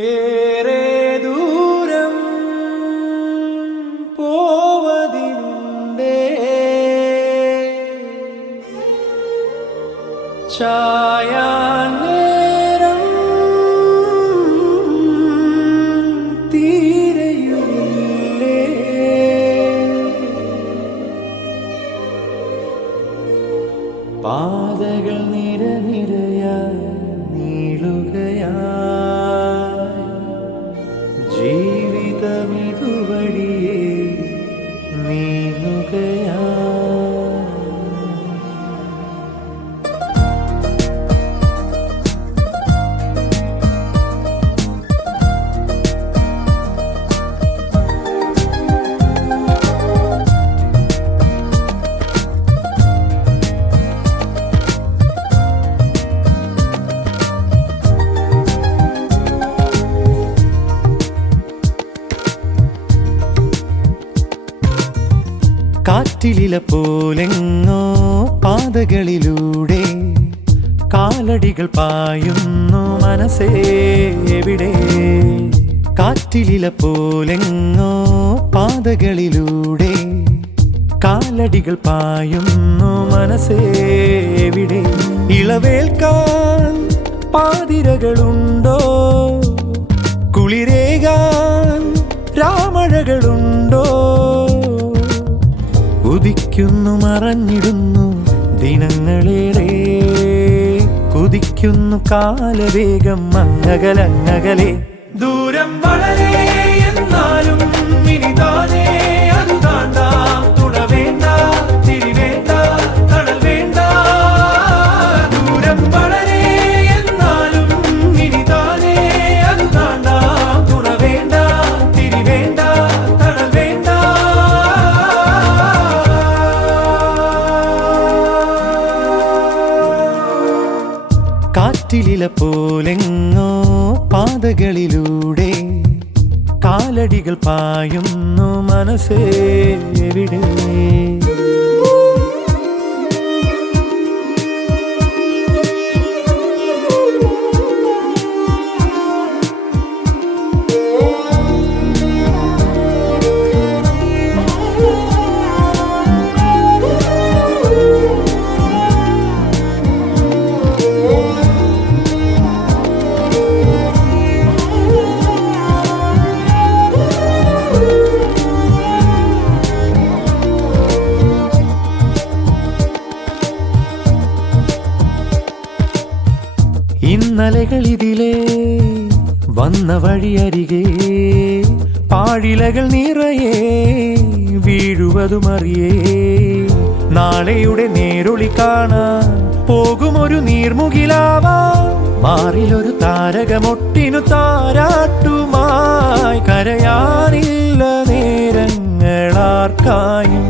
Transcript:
ഏറെ ദൂരം പോവതിനുണ്ടേ ചായാനേരം തീരയുമില്ലേ പാതകൾ നിരനിരയായി നീളുകയായി ജീവിതമിതുവഴിയേ നീങ്ങുകയായി. കാറ്റിലില പോലെങ്ങോ പാതകളിലൂടെ കാലടികൾ പായുന്നു മനസ്സേ എവിടെ. കാറ്റിലില പോലെങ്ങോ പാതകളിലൂടെ കാലടികൾ പായുന്നു മനസ്സേ എവിടെ. ഇളവേൽക്കാൻ പാതിരകളുണ്ടോ, കുളിരേകാൻ രാമഴകളുണ്ടോ. ഉദിക്കുന്നു മറഞ്ഞിടുന്നു ദിനങ്ങളേറെ, കുതിക്കുന്നു കാലവേഗം അങ്ങകലങ്ങകലെ. ദൂരം വളരെ എന്നാലും ഇനിതാനേ അത് താണ്ടാം. തുണ വേണ്ട, തിരി വേണ്ട, തണൽ വേണ്ട. ദൂരം വളരെ എന്നാലും ഇനിതാനേ അത് താണ്ടാം. തുണ വേണ്ട, തിരി വേണ്ട, തണൽ വേണ്ട. കാറ്റിലില പോലെങ്ങോ പാതകളിലൂടെ കാലടികൾ പായുന്നു മനസ്സേ എവിടെ. ഇന്നലകളിതിലേ വന്ന വഴിയരികെ പാഴിലകൾ നിറയെ വീഴുവതുമറിയേ. നാളെയുടെ നേരൊളി കാണാൻ പോകുമൊരു നീർമുകിലാവാം. മാറിലൊരു താരകമൊട്ടിനു താരാട്ടുമായി കരയാനില്ല നേരങ്ങളാർക്കായും.